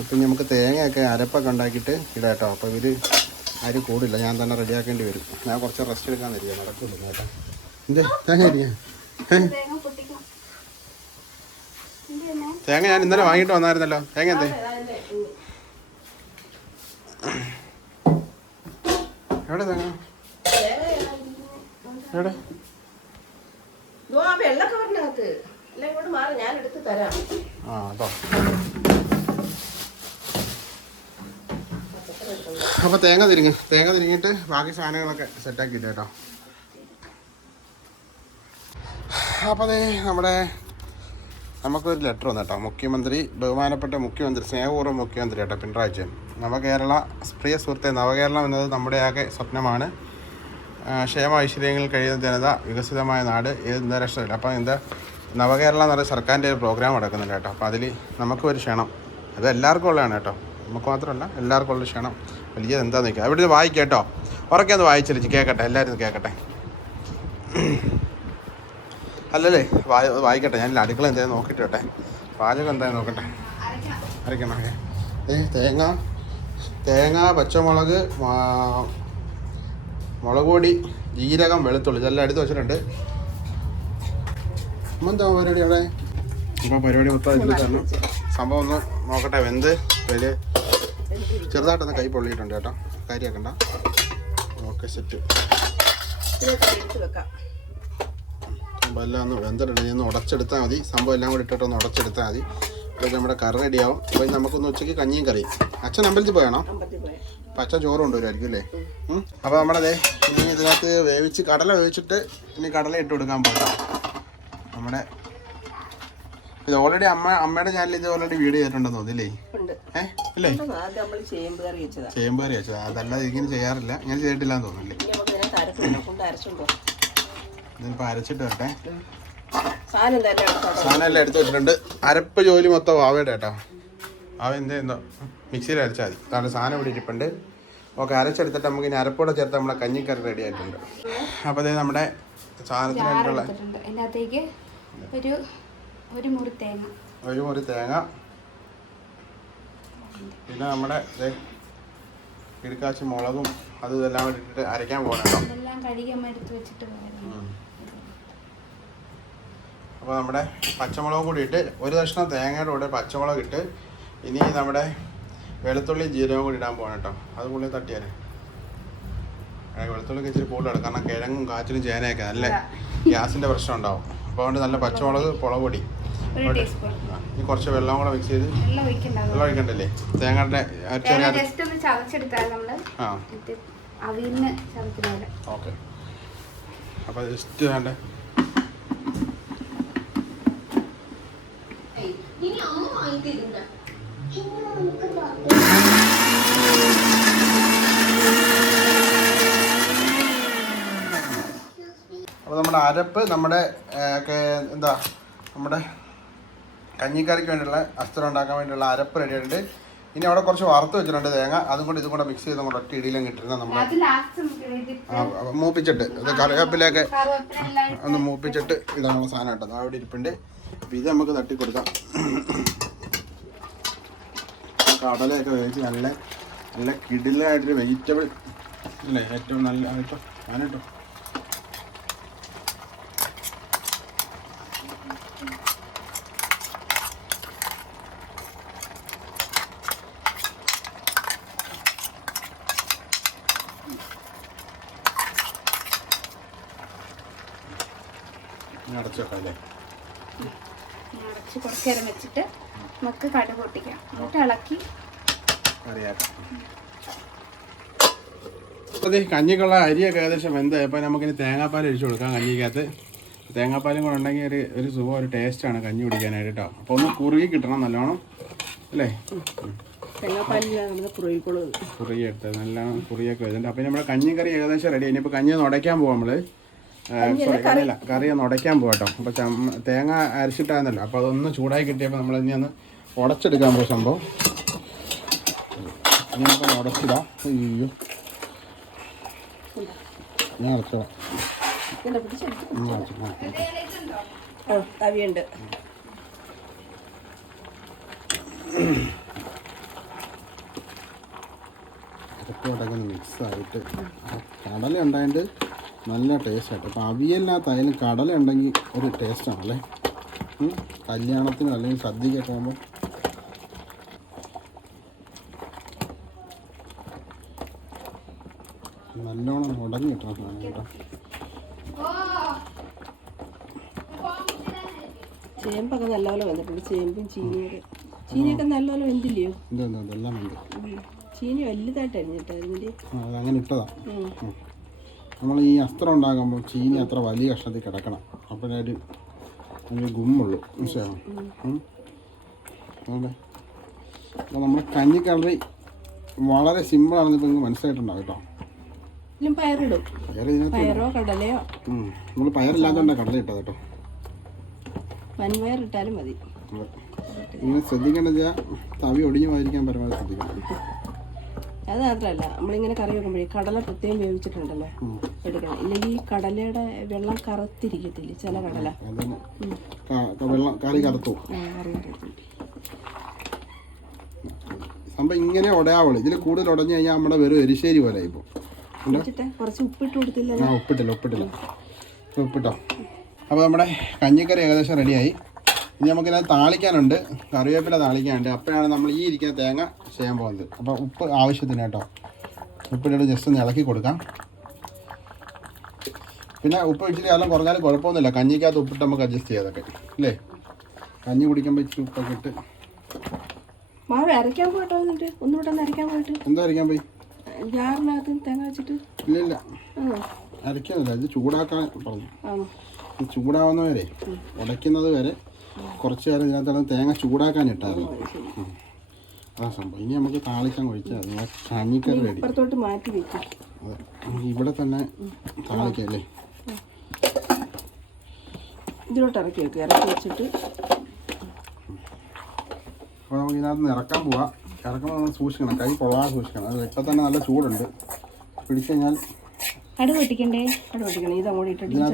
ഇപ്പം നമുക്ക് തേങ്ങയൊക്കെ അരപ്പൊക്കെ ഉണ്ടാക്കിയിട്ട് ഇടാം കേട്ടോ. അപ്പോൾ ഇവർ ആരും കൂടില്ല, ഞാൻ തന്നെ റെഡിയാക്കേണ്ടി വരും. ഞാൻ കുറച്ച് റെസ്റ്റ് എടുക്കാൻ തരിക, നടക്കില്ല കേട്ടോ. എന്തേ തേങ്ങ ഇരിക്കാം? തേങ്ങ ഞാൻ ഇന്നലെ വാങ്ങിയിട്ട് വന്നായിരുന്നല്ലോ. തേങ്ങ എന്തേ? എവിടെ തേങ്ങ? എവിടെ? അതോ. അപ്പോൾ തേങ്ങ തിരിങ്ങിയിട്ട് ബാക്കി സാധനങ്ങളൊക്കെ സെറ്റാക്കിയിട്ട് കേട്ടോ. അപ്പോൾ അതേ നമുക്കൊരു ലെറ്റർ വന്നു കേട്ടോ. ബഹുമാനപ്പെട്ട മുഖ്യമന്ത്രി, സ്നേഹപൂർവ്വം മുഖ്യമന്ത്രി കേട്ടോ, പിണറായി വിജയൻ. നവകേരള പ്രിയ സുഹൃത്തെ, നവകേരളം എന്നത് നമ്മുടെ ആകെ സ്വപ്നമാണ്. ക്ഷേമ ഐശ്വര്യങ്ങളിൽ കഴിയുന്ന ജനത, വികസിതമായ നാട്, ഏത് അന്താരാഷ്ട്രമില്ല. അപ്പോൾ നവകേരളം എന്ന് പറയുന്ന സർക്കാരിൻ്റെ ഒരു പ്രോഗ്രാം നടക്കുന്നുണ്ട് കേട്ടോ. അപ്പോൾ അതിൽ നമുക്കൊരു ക്ഷണം, അത് എല്ലാവർക്കും ഉള്ളതാണ് കേട്ടോ, നമുക്ക് മാത്രമല്ല എല്ലാവർക്കും ഉള്ള ക്ഷണം. വലിയ എന്താ നിൽക്കുക അവിടെ വായിക്കാം കേട്ടോ. ഉറക്കെ ഒന്ന് വായിച്ചില്ല, കേൾക്കട്ടെ, എല്ലാവരും കേൾക്കട്ടെ. അല്ലല്ലേ, വായിക്കട്ടെ. ഞാൻ അടുക്കള എന്തായാലും നോക്കിയിട്ട് കേട്ടെ, പാചകം എന്തായാലും നോക്കട്ടെ. അരക്കണം. തേങ്ങ, പച്ചമുളക്, മുളക് പൊടി, ജീരകം, വെളുത്തുള്ളി ഇതെല്ലാം എടുത്ത് വെച്ചിട്ടുണ്ട്. എന്താ പരിപാടി അവിടെ? ഇപ്പോൾ പരിപാടി മൊത്തം ഇതിൽ തരണം. സംഭവം ഒന്ന് നോക്കട്ടെ, വെന്ത് വലിയ ചെറുതായിട്ടൊന്ന് കൈ പൊള്ളിയിട്ടുണ്ട് കേട്ടോ, കാര്യമാക്കണ്ട. Okay, set. അപ്പോൾ എല്ലാം ഒന്ന് വെന്തിട്ടുണ്ട്. ഒന്ന് ഉടച്ചെടുത്താൽ മതി. സംഭവം എല്ലാം കൂടി ഇട്ടിട്ടൊന്ന് ഉടച്ചെടുത്താൽ മതി. അപ്പോൾ നമ്മുടെ കറി റെഡിയാവും. അപ്പോൾ നമുക്കൊന്ന് ഉച്ചയ്ക്ക് കഞ്ഞിയും കറിയും. അച്ഛൻ അമ്പലത്തിൽ പോയാണോ? പച്ച ചോറ് കൊണ്ടുവരുമായിരിക്കും അല്ലേ? അപ്പോൾ നമ്മുടെ ഇനി ഇതിനകത്ത് കടല വേവിച്ചിട്ട് ഇനി കടല ഇട്ട് കൊടുക്കാൻ പോകാം. നമ്മുടെ ഇത് ഓൾറെഡി അമ്മയുടെ ചാനലിൽ ഇത് ഓൾറെഡി വീഡിയോ ചെയ്തിട്ടുണ്ടെന്ന് തോന്നില്ലേ? അല്ലേ? ചേമ്പ് കറി വെച്ചത്. അതല്ലാതെ ഇങ്ങനെ ചെയ്യാറില്ല, ഇങ്ങനെ ചെയ്തിട്ടില്ലാന്ന് തോന്നുന്നില്ലേ? ഇതിപ്പോൾ അരച്ചിട്ട് വരട്ടെ. സാധനം എല്ലാം എടുത്ത് വെച്ചിട്ടുണ്ട്. അരപ്പ് ജോലി മൊത്തം വാവയുടെ കേട്ടോ. അവ എന്തോ മിക്സിയിൽ അരച്ചാൽ മതി. കാരണം സാധനം ഇവിടെ ഇരിപ്പുണ്ട്. ഓക്കെ, അരച്ചെടുത്തിട്ട് നമുക്ക് ഇനി അരപ്പോടെ ചേർത്ത് നമ്മുടെ കഞ്ഞിക്കറി റെഡി ആയിട്ടുണ്ട്. അപ്പോൾ അതേ നമ്മുടെ സാധനത്തിനായിട്ടുള്ള ഒരു മുറി തേങ്ങ, പിന്നെ നമ്മുടെ ഇടുക്കാച്ചി മുളകും അതും ഇതെല്ലാം കൂടി ഇട്ടിട്ട് അരയ്ക്കാൻ പോകണം. അപ്പോൾ നമ്മുടെ പച്ചമുളകും കൂടി ഇട്ട്, ഒരു കഷ്ണം തേങ്ങയുടെ കൂടെ പച്ചമുളക് ഇട്ട്, ഇനി നമ്മുടെ വെളുത്തുള്ളി ജീരകവും കൂടി ഇടാൻ പോകണം കേട്ടോ. അത് കൂടുതൽ തട്ടിയാൽ വെളുത്തുള്ളിക്ക് ഇച്ചിരി കൂടുതലാണ്. കാരണം കിഴങ്ങും കാച്ചിലും ചേനയൊക്കെ നല്ല ഗ്യാസിൻ്റെ പ്രശ്നം ഉണ്ടാവും. അപ്പോൾ അതുകൊണ്ട് നല്ല പച്ചമുളക്, മുളക് പൊടി, ഇനി കുറച്ച് വെള്ളം കൂടെ മിക്സ് ചെയ്ത്, വെള്ളം ഒഴിക്കണ്ടല്ലേ? തേങ്ങയുടെ ഓക്കെ. അപ്പോൾ ജസ്റ്റ് വേണ്ടേ അപ്പോൾ നമ്മുടെ അരപ്പ് നമ്മുടെ എന്താ നമ്മുടെ കഞ്ഞിക്കറിക്ക് വേണ്ടിയുള്ള അസ്ത്രം ഉണ്ടാക്കാൻ വേണ്ടിയുള്ള അരപ്പ് റെഡി ആയിട്ടുണ്ട്. ഇനി അവിടെ കുറച്ച് വറുത്ത് വെച്ചിട്ടുണ്ട് തേങ്ങ, അതും കൂടി ഇതും കൂടെ മിക്സ് ചെയ്ത് കൂടെ ഒറ്റ ഇടിയിലും കിട്ടുന്ന നമ്മൾ മൂപ്പിച്ചിട്ട് ഇത് കറിവേപ്പിലൊക്കെ ഒന്ന് മൂപ്പിച്ചിട്ട് ഇടാനുള്ള സാധനം കേട്ടോ. അവിടെ ഇരിപ്പുണ്ട്. അപ്പം ഇത് നമുക്ക് തട്ടി കൊടുക്കാം. കടലയൊക്കെ വേവിച്ച് നല്ല നല്ല കിടിലായിട്ടൊരു വെജിറ്റബിൾ അല്ലേ, ഏറ്റവും നല്ല കേട്ടോ ഞാനിട്ടോ. അടച്ചു വെക്കാം അല്ലേ, അടച്ച് കുറച്ച് നേരം വെച്ചിട്ട് നമുക്ക് കടുക് പൊട്ടിക്കാം, എന്നിട്ട് ഇളക്കി കറിയാക്കാം. അപ്പോൾ കഞ്ഞിക്കുള്ള അരിയൊക്കെ ഏകദേശം വെന്തായി. അപ്പോൾ നമുക്കിനി തേങ്ങാപ്പാൽ ഒഴിച്ചു കൊടുക്കാം കഞ്ഞിക്കകത്ത്. തേങ്ങാപ്പാലും കൂടെ ഉണ്ടെങ്കിൽ ഒരു സുഖം, ഒരു ടേസ്റ്റാണ് കഞ്ഞി കുടിക്കാനായിട്ട് കേട്ടോ. അപ്പോൾ ഒന്ന് കുറുകി കിട്ടണം നല്ലോണം അല്ലേ, കുറുകി എടുത്തത് നല്ലോണം കുറുകിയൊക്കെ വരുന്നുണ്ട്. അപ്പോൾ നമ്മുടെ കഞ്ഞിക്കറി ഏകദേശം റെഡി. ഇനിയിപ്പോൾ കഞ്ഞി ഒന്ന് ഉടയ്ക്കാൻ പോവാം നമ്മൾ. കറി ഒന്ന് ഉടയ്ക്കാൻ പോകാം കേട്ടോ. അപ്പോൾ തേങ്ങ അരച്ചിട്ടായിരുന്നല്ലോ, അപ്പോൾ അതൊന്ന് ചൂടായി കിട്ടിയപ്പോൾ നമ്മൾ ഇനി ഒന്ന് ഉടച്ചെടുക്കാൻ പോകും സംഭവം. ഇനി നമുക്കൊന്ന് ഉടച്ചിടാം. അയ്യോ ഞാൻ അടച്ചോളാം. തവിയുണ്ട്. അരപ്പോട്ടൊക്കെ ഒന്ന് മിക്സായിട്ട് കടല ഉണ്ടായിട്ട് നല്ല ടേസ്റ്റ് ആയിട്ട്. അപ്പോൾ അവിയലിനകത്തായാലും കടല ഉണ്ടെങ്കിൽ ഒരു ടേസ്റ്റാണല്ലേ. കല്യാണത്തിനും അല്ലെങ്കിൽ സദ്യക്കൊക്കെ ആകുമ്പോൾ നല്ലോണം ഉടഞ്ഞു കിട്ടണം കേട്ടോ. ചേമ്പൊക്കെ നല്ലപോലെ വന്നിട്ടുണ്ട്. ചേമ്പും ചീനിയൊക്കെ നല്ലപോലെ വെന്തില്ലയോ? ഇതെല്ലാം ഉണ്ട്. ചീനി വലുതായിട്ട് അരിഞ്ഞിട്ടായിരുന്നില്ലേ? അതങ്ങനെ ഇട്ടതാ. നമ്മൾ ഈ അസ്ത്രം ഉണ്ടാക്കുമ്പോൾ ചീനി അത്ര വലിയ കഷ്ണത്തിൽ കിടക്കണം, അപ്പോഴൊരു ഗുമ്മുള്ളൂ. മനസ്സിലാവും. അതെ. അപ്പോൾ നമ്മുടെ കഞ്ഞിക്കറി വളരെ സിമ്പിളാണെന്ന് ഇപ്പോൾ നിങ്ങൾക്ക് മനസ്സിലായിട്ടുണ്ടാവും കേട്ടോ. പയറിടും, പയറോ കടലയോ. നമ്മൾ പയറില്ലാത്തതുകൊണ്ടാണ് കടല ഇട്ടത് കേട്ടോ. വൻപയറിട്ടാലും മതി. ഇങ്ങനെ ശ്രദ്ധിക്കേണ്ടത് വെച്ചാൽ തവി ഒടിഞ്ഞു പോയിരിക്കാൻ പരമാവധി ശ്രദ്ധിക്കണം. അത് മാത്രമല്ല, നമ്മളിങ്ങനെ കറി വെക്കുമ്പോഴേ കടല പ്രത്യേകം വേവിച്ചിട്ടുണ്ടല്ലോ എടുക്കണം, ഇല്ലെങ്കിൽ ഈ കടലയുടെ വെള്ളം കറുത്തിരിക്കത്തില്ല ചില കടല. വെള്ളം കറി കറുത്തു സംഭവം ഇങ്ങനെ ഉടയാവുള്ളൂ. ഇതിൽ കൂടുതൽ ഉടഞ്ഞു കഴിഞ്ഞാൽ നമ്മുടെ വെറും എരിശ്ശേരി പോലെ ഇപ്പോൾ. കുറച്ച് ഉപ്പിട്ട് കൊടുത്തില്ല. ഉപ്പിട്ടോ. അപ്പോൾ നമ്മുടെ കഞ്ഞിക്കറി ഏകദേശം റെഡിയായി. ഇനി നമുക്കിത് താളിക്കാനുണ്ട്, കറിവേപ്പില താളിക്കാനുണ്ട്. അപ്പോഴാണ് നമ്മൾ ഈ ഇരിക്കുന്ന തേങ്ങ ചെയ്യാൻ പോകുന്നത്. അപ്പോൾ ഉപ്പ് ആവശ്യത്തിന് കേട്ടോ. ഉപ്പിട്ടിട്ട് ജസ്റ്റ് ഒന്ന് ഇളക്കി കൊടുക്കാം. പിന്നെ ഉപ്പ് ഇച്ചിരി കാലം കുറഞ്ഞാലും കുഴപ്പമൊന്നുമില്ല. കഞ്ഞിക്കകത്ത് ഉപ്പിട്ട് നമുക്ക് അഡ്ജസ്റ്റ് ചെയ്യാതൊക്കെ അല്ലേ. കഞ്ഞി കുടിക്കുമ്പോൾ ഇച്ചിരി ഉപ്പൊക്കെ ഇട്ട്. മാവ് അരയ്ക്കാൻ പോയിട്ടോ, എന്നിട്ട് ഒന്നുകൂടെ അരയ്ക്കാൻ പോയിട്ട്. എന്താ അരയ്ക്കാൻ പോയി? ജാറിനകത്ത് തേങ്ങ വെച്ചിട്ട്. ഇല്ല അരയ്ക്കുന്നില്ല, ഇത് ചൂടാക്കാൻ പറഞ്ഞു. ഇത് ചൂടാവുന്നവരെ ഉടയ്ക്കുന്നത് വരെ കുറച്ച് നേരം ഇതിനകത്ത് തേങ്ങ ചൂടാക്കാൻ ഇട്ടായിരുന്നു. അതാ സംഭവം. ഇനി നമുക്ക് താളിക്കാൻ കഴിച്ചാൽ കഞ്ഞിക്കറി റെഡി. പുറത്തോട്ട് മാറ്റി വെക്കാം. അതെ, ഇവിടെ തന്നെ താളിക്കല്ലേ. ഇതിലോട്ട് ഇറക്കി വെക്കുക. ഇറക്കി വെച്ചിട്ട് അപ്പോൾ നമുക്ക് ഇതിനകത്ത് നിന്ന് ഇറക്കാൻ പോവാം. ഇറക്കുമ്പോൾ നമ്മൾ സൂക്ഷിക്കണം, കൈ പൊള്ളാതെ സൂക്ഷിക്കണം. അത് ഇപ്പം തന്നെ നല്ല ചൂടുണ്ട്. പിടിച്ചു കഴിഞ്ഞാൽ കടുക് പൊട്ടിക്കണ്ടേ? കടുക് പൊട്ടിക്കണം. ഇതങ്ങോട്ട് ഇട്ടിട്ട് തന്നെ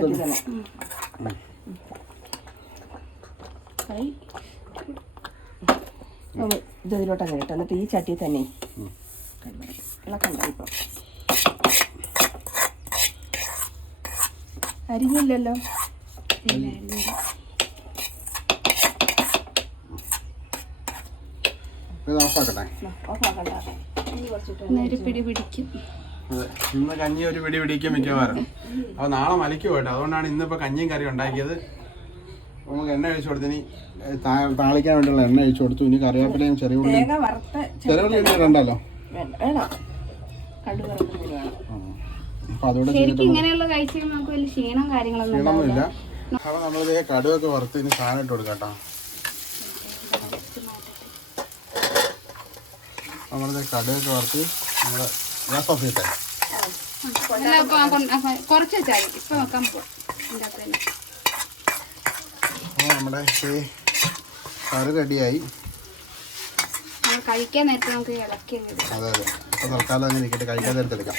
ഇത് ഇതിലോട്ടങ്ങനെ ഇട്ട് എന്നിട്ട് ഈ ചട്ടി തന്നെ ഇളക്കണ്ട. ഇപ്പം അരിഞ്ഞില്ലല്ലോ. പിടി പിടിക്കും. അതെ, ഇന്ന് കഞ്ഞി ഒരു പിടി പിടിക്കും മിക്കവാറും. അപ്പോൾ നാളെ മലിക്കും കേട്ടോ. അതുകൊണ്ടാണ് ഇന്നിപ്പോൾ കഞ്ഞിയും കറി ഉണ്ടാക്കിയത്. നമുക്ക് എണ്ണ ഒഴിച്ചു കൊടുത്തിനി താളിക്കാൻ വേണ്ടിയുള്ള എണ്ണ ഒഴിച്ചു കൊടുത്തു. ഇനി കറിവേപ്പിലയും ചെറിയ ഉള്ളി ഇടണ്ടല്ലോ. അപ്പോൾ അതോടെ ക്ഷീണമൊന്നുമില്ല. അപ്പോൾ നമ്മളിത് കടുവൊക്കെ വറുത്ത് ഇനി സാധനം ഇട്ട് കൊടുക്കാം കേട്ടോ. നമ്മളിത് കടുവൊക്കെ വറുത്ത് നമ്മൾ ഗ്യാസ് ഓഫ് ചെയ്തിട്ടേ കുറച്ച് വെച്ചാൽ ഇപ്പൊ വെക്കാൻ പോകും. അപ്പോൾ നമ്മുടെ കറി റെഡിയായി. നമ്മൾ കഴിക്കാൻ നേരത്തെ നമുക്ക് ഇളക്കി അങ്ങ് ഇടാം. അതെ അതെ. അപ്പോൾ തൽക്കാലം അങ്ങനെ നിൽക്കട്ടെ, കഴിക്കാൻ നേരത്തെ എടുക്കാം.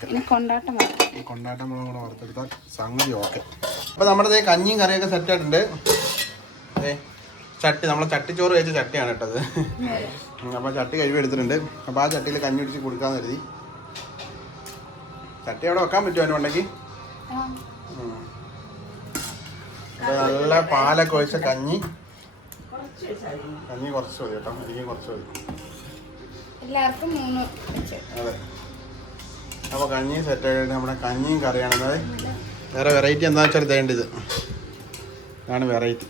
പിന്നെ കൊണ്ടാട്ടം വറുക്കാം. ഈ കൊണ്ടാട്ടം മുളകും കൂടെ വറുത്തെടുത്താൽ സംഗതി ഓക്കെ. അപ്പോൾ നമ്മുടെ കഞ്ഞിയും കറിയൊക്കെ സെറ്റായിട്ടുണ്ട്. അതെ, ചട്ടി നമ്മളെ ചട്ടിച്ചോറ് വെച്ച ചട്ടിയാണ് കേട്ടത്. അപ്പോൾ ചട്ടി കഴുകി എടുത്തിട്ടുണ്ട്. അപ്പോൾ ആ ചട്ടിയിൽ കഞ്ഞി പിടിച്ച് കൊടുക്കാമെന്ന് കരുതി. ചട്ടി അവിടെ വെക്കാൻ പറ്റുമോ അതിനുണ്ടെങ്കിൽ? അപ്പോൾ നല്ല പാലൊക്കെ ഒഴിച്ച കഞ്ഞി കുറച്ച് മതി കേട്ടോ, എനിക്ക് കുറച്ച് മതി. എല്ലാവർക്കും 3 വെച്ച്. അതെ. അപ്പോൾ കഞ്ഞി സെറ്റായിട്ട് നമ്മുടെ കഞ്ഞിയും കറിയാണ്. അതായത് വേറെ വെറൈറ്റി എന്താ വെച്ചാൽ തേണ്ടത് ഇതാണ് വെറൈറ്റി.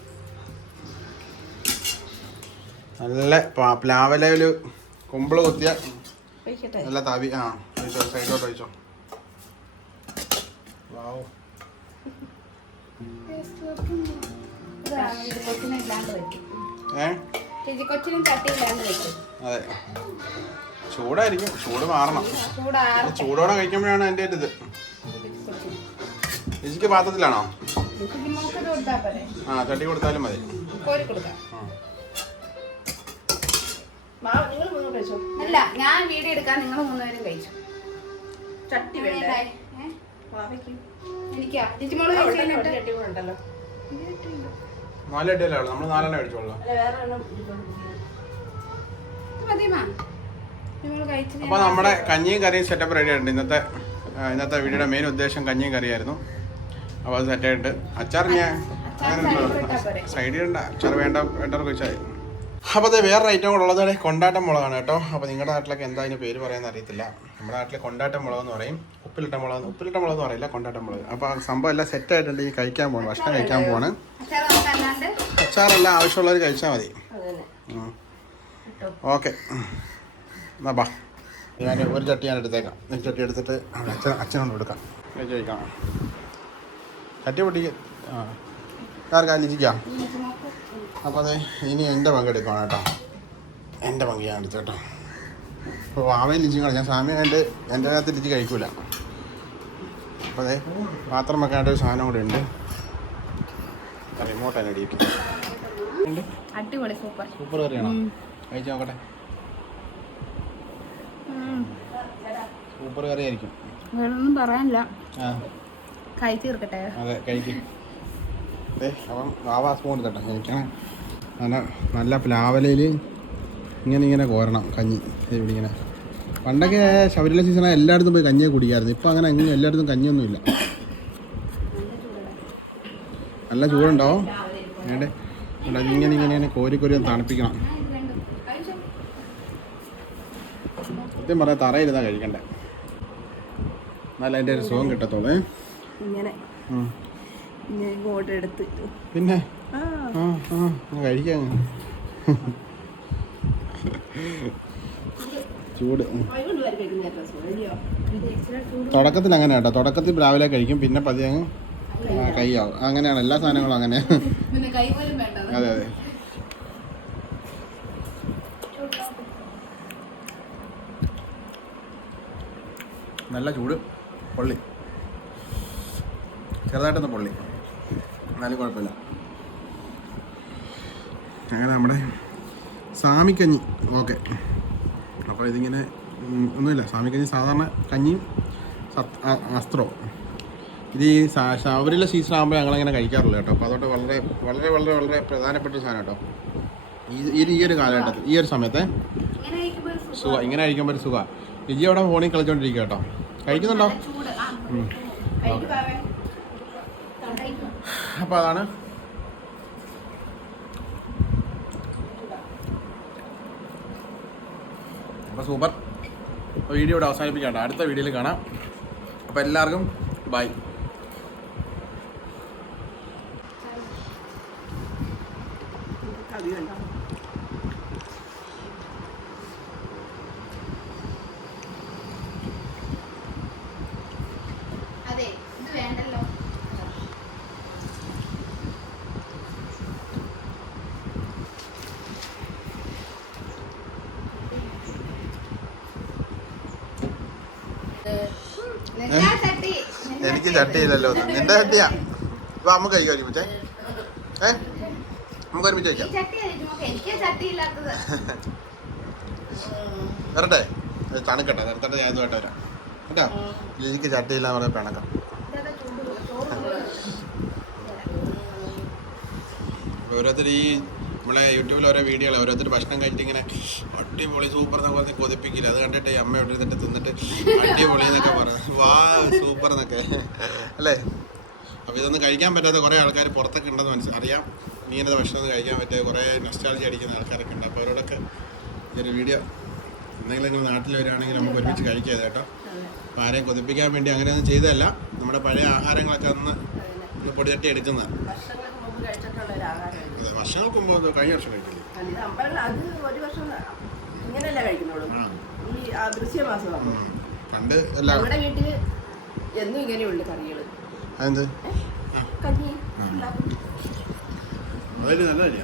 നല്ല പ്ലാവലയിൽ കുമ്പിള് കുത്തിയ നല്ല തവി. ആ ഒഴിച്ചോ, സൈഡോട്ട് ഒഴിച്ചോ. വാവ്. കൊച്ചിനെ ഇല്ലാണ്ട് വെക്കും. ചേച്ചി കൊച്ചിനും ചട്ടി ഇല്ലാണ്ട് വെക്കും. അതെ, ചൂടായിരിക്കും, ചൂട് മാറണം. ചൂടോടെ കഴിക്കുമ്പോഴാണ് എൻ്റെ ഇത്. ചേച്ചിക്ക് പാത്രത്തിലാണോ? ആ, ചട്ടി കൊടുത്താലും മതി. അല്ല, ഞാൻ വീഡിയോ എടുക്കാൻ നിങ്ങൾ 3 പേരും കഴിച്ചു. ചട്ടി വേണ്ട. എനിക്കാ ചേച്ചിമോള് കഴിച്ചിട്ടുണ്ടല്ലോ. 4 ചട്ടിയല്ലേ ഉള്ളൂ, നമ്മൾ 4 മേടിച്ചോളൂ. അപ്പോൾ നമ്മുടെ കഞ്ഞിയും കറിയും സെറ്റപ്പ് റെഡി ആയിട്ടുണ്ട്. ഇന്നത്തെ വീഡിയോയുടെ മെയിൻ ഉദ്ദേശം കഞ്ഞിയും കറിയായിരുന്നു. അപ്പോൾ അത് സെറ്റായിട്ട് അച്ചാർ ഞാൻ സൈഡിൽ ഉണ്ട്. അച്ചാർ വേണ്ടവർക്ക് വെച്ചാൽ. അപ്പോൾ അത് വേറൊരു ഐറ്റം കൂടെ ഉള്ളത് കൊണ്ടാട്ടം മുളകാണ് കേട്ടോ. അപ്പോൾ നിങ്ങളുടെ നാട്ടിലൊക്കെ എന്താ അതിന് പേര് പറയാൻ അറിയത്തില്ല. നമ്മുടെ നാട്ടിൽ കൊണ്ടാട്ടം മുളക് എന്ന് പറയും. ഉപ്പിലിട്ട മുളക് എന്ന് പറയില്ല, കൊണ്ടാട്ടം മുളക്. അപ്പോൾ ആ സംഭവം എല്ലാം സെറ്റായിട്ടുണ്ട്. ഈ കഴിക്കാൻ പോകണം, ഭക്ഷണം കഴിക്കാൻ പോവാണ്. അച്ചാറെല്ലാം ആവശ്യമുള്ളവർ കഴിച്ചാൽ മതി. ഓക്കെ, എന്നാ ബാ. ഞാൻ ഒരു ചട്ടി ഞാൻ എടുത്തേക്കാം. ഒരു ചട്ടി എടുത്തിട്ട് അച്ഛനോട് കൊടുക്കാം. കഴിക്കാം. ചട്ടി പൊട്ടിക്ക്. ആ, ആർക്കാ ലിജിക്കാം. അപ്പോൾ അതെ, ഇനി എൻ്റെ പങ്കെടുക്കണം കേട്ടോ. എൻ്റെ പങ്ക് ഞാൻ എടുത്തു കേട്ടോ. അപ്പോൾ വാവയും ലിജിയും കൂടെ ഞാൻ സാമ്യമായിട്ട് എൻ്റെ അകത്ത് ലിജി കഴിക്കൂല. അപ്പോൾ അതെ, പാത്രം വെക്കാനായിട്ട് ഒരു സാധനം കൂടെ ഉണ്ട്. റിമോട്ട് തന്നെ അടിയിക്കും. അടിപൊളി, സൂപ്പർ സൂപ്പർ കറിയാണോ? കഴിച്ചു നോക്കട്ടെ. സൂപ്പർ കറി ആയിരിക്കും. വേറൊന്നും പറയാനില്ല. ആ, കഴിച്ചു തീർക്കട്ടെ. അതെ, കഴിക്കും. അതെ, അപ്പം വാവാ സ്പൂൺ തട്ടെ കഴിക്കണം. നല്ല പ്ലാവലയിൽ ഇങ്ങനെ കോരണം കഞ്ഞി. ഇവിടെ ഇങ്ങനെ പണ്ടൊക്കെ ശബരിമല സീസണായ എല്ലായിടത്തും പോയി കഞ്ഞിയെ കുടിക്കായിരുന്നു. ഇപ്പം അങ്ങനെ എങ്ങനെ എല്ലായിടത്തും കഞ്ഞിയൊന്നുമില്ല. നല്ല ചൂടുണ്ടാവും. വേണ്ടേ, ഇങ്ങനെ കോരി തണുപ്പിക്കണം. സത്യം പറയാം, തറയിരുന്നാ കഴിക്കണ്ടേ, എന്നാലും അതിൻ്റെ ഒരു സുഖം കിട്ടത്തോളേ. പിന്നെ കഴിക്കാൻ ചൂട് തുടക്കത്തിൽ അങ്ങനെ കേട്ടോ. തുടക്കത്തിൽ രാവിലെ കഴിക്കും, പിന്നെ പതിയെ അങ്ങ് കൈയാവും. അങ്ങനെയാണ് എല്ലാ സാധനങ്ങളും അങ്ങനെ. അതെ അതെ. നല്ല ചൂട്, പൊള്ളി, ചെറുതായിട്ടൊന്ന് പൊള്ളി, എന്നാലും കുഴപ്പമില്ല. അങ്ങനെ നമ്മുടെ സാമിക്കഞ്ഞി. ഓക്കെ, അപ്പോൾ ഇതിങ്ങനെ ഒന്നുമില്ല. സാമിക്കഞ്ഞി സാധാരണ കഞ്ഞിയും അസ്ത്രവും. ഇത് ഈ ശബരിമല സീസൺ ആകുമ്പോൾ ഞങ്ങളങ്ങനെ കഴിക്കാറുള്ളൂ കേട്ടോ. അപ്പോൾ അതോട്ട് വളരെ വളരെ വളരെ വളരെ പ്രധാനപ്പെട്ട ഒരു സാധനം കേട്ടോ. ഈ ഒരു കാലഘട്ടത്തിൽ, ഈ ഒരു സമയത്ത് സുഖം. ഇങ്ങനെ കഴിക്കുമ്പോൾ ഒരു സുഖമാണ്. രുചി അവിടെ ഫോണിൽ കളിച്ചോണ്ടിരിക്കുക കേട്ടോ. കഴിക്കുന്നുണ്ടോ? അപ്പോൾ അതാണ്. അപ്പോൾ സൂപ്പർ. അപ്പോൾ വീഡിയോ ഇവിടെ അവസാനിപ്പിക്കാം. അടുത്ത വീഡിയോയിൽ കാണാം. അപ്പോൾ എല്ലാവർക്കും ബൈ. അതെ, ഇത് വേണ്ടല്ലോ. എനിക്ക് ചട്ടിയില്ലല്ലോ. നിന്റെ ചട്ടിയാ. ഇപ്പൊ അമ്മ കഴിക്കാൻ പറ്റേ. നമുക്ക് ഒരുമിച്ച് കഴിക്കാം. ചട്ടി എനിക്ക് ചട്ടിയില്ലാത്തത്. വരട്ടെ, തണുക്കട്ടെ, നേരത്തെ ഞാൻ ഇതുമായിട്ട് വരാം കേട്ടോ. ലിജിക്ക് ചട്ടിയില്ല എന്ന് പറഞ്ഞാൽ പിണക്കാം. ഓരോരുത്തർ ഈ നമ്മളെ യൂട്യൂബിൽ ഓരോ വീഡിയോകൾ ഓരോരുത്തർ ഭക്ഷണം കഴിച്ചിട്ട് ഇങ്ങനെ അടിപൊളി സൂപ്പർ എന്നൊക്കെ പറഞ്ഞ് കൊതിപ്പിക്കില്ല. അത് കണ്ടിട്ട് ഈ അമ്മ ഇവിടെ ഇരുന്നിട്ട് തിന്നിട്ട് അടിപൊളി എന്നൊക്കെ പറഞ്ഞു, വാ സൂപ്പർ എന്നൊക്കെ അല്ലേ. അപ്പോൾ ഇതൊന്നും കഴിക്കാൻ പറ്റാത്ത കുറേ ആൾക്കാർ പുറത്തൊക്കെ ഉണ്ടെന്ന് അറിയാം. ഇങ്ങനത്തെ ഭക്ഷണം കഴിക്കാൻ പറ്റിയ കുറേ നൊസ്റ്റാൾജി അടിക്കുന്ന ആൾക്കാരൊക്കെ ഉണ്ട്. അപ്പോൾ അവരോടൊക്കെ ഈ ഒരു വീഡിയോ എന്തെങ്കിലും നാട്ടിൽ വരികയാണെങ്കിൽ നമുക്ക് ഒരുമിച്ച് കഴിക്കാം കേട്ടോ. അപ്പോൾ ആരെയും കൊതിപ്പിക്കാൻ വേണ്ടി അങ്ങനെയൊന്നും ചെയ്തതല്ല. നമ്മുടെ പഴയ ആഹാരങ്ങളൊക്കെ ഒന്ന് പൊടിതട്ടി എടുക്കുന്നതാണ്. വർഷങ്ങൾക്ക് മുമ്പ് കഴിഞ്ഞ വർഷം കഴിക്കില്ലേ? പണ്ട് എല്ലാം വീട്ടില് എന്നും ഇങ്ങനെയുള്ളു കറികള്. അതെന്ത് കഞ്ഞി അതായത് നല്ലതല്ലേ?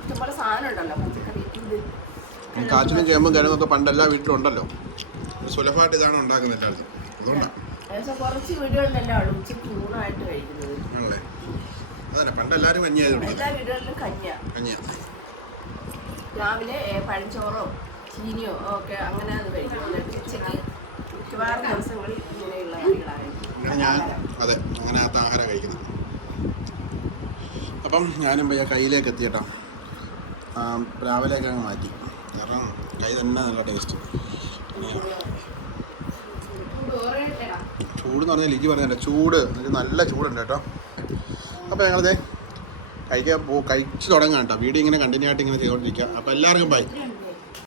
ഇഷ്ടംപോലെ സാധനം ഉണ്ടല്ലോ പച്ചക്കറി. കാച്ചിലും ചേമ്പും കിഴങ്ങൊക്കെ പണ്ട് എല്ലാ വീട്ടിലും ഉണ്ടല്ലോ. സുലഭമായിട്ട് ഇതാണ് ഉണ്ടാക്കുന്നത് എല്ലായിടത്തും. അതുകൊണ്ടാണ് കുറച്ച് വീടുകളിലല്ലേ ഉള്ളൂ ഉച്ചയ്ക്ക് ഊണായിട്ട് കഴിക്കുന്നത്. ആണല്ലേ? അതന്നെ, പണ്ട് എല്ലാവരും കഞ്ഞിയായതുകൊണ്ട് എല്ലാ വീടുകളിലും കഞ്ഞിയാ. രാവിലെ പഴഞ്ചോറോ ചീനിയോ ഒക്കെ അങ്ങനെ അത് കഴിക്കും. ഉച്ചയ്ക്ക് മിക്കവാറും ദിവസങ്ങളിൽ ഇങ്ങനെയുള്ള കറികളായിരിക്കും. ഞാൻ അതെ അങ്ങനത്തെ ആഹാരം കഴിക്കുന്നത്. അപ്പം ഞാനും പയ്യ കയ്യിലേക്ക് എത്തിയിട്ടോ. രാവിലേക്ക് അങ്ങ് മാറ്റി, കാരണം കൈ തന്നെ നല്ല ടേസ്റ്റ്. ചൂട് എന്ന് പറഞ്ഞാൽ ലിജി പറഞ്ഞല്ലോ, ചൂട് നല്ല ചൂടുണ്ട് കേട്ടോ. അപ്പോൾ ഞങ്ങളിത് കഴിച്ചു തുടങ്ങാം കേട്ടോ. വീഡിയോ ഇങ്ങനെ കണ്ടിന്യൂ ആയിട്ട് ഇങ്ങനെ ചെയ്തുകൊണ്ടിരിക്കുക. അപ്പോൾ എല്ലാവർക്കും ബൈ.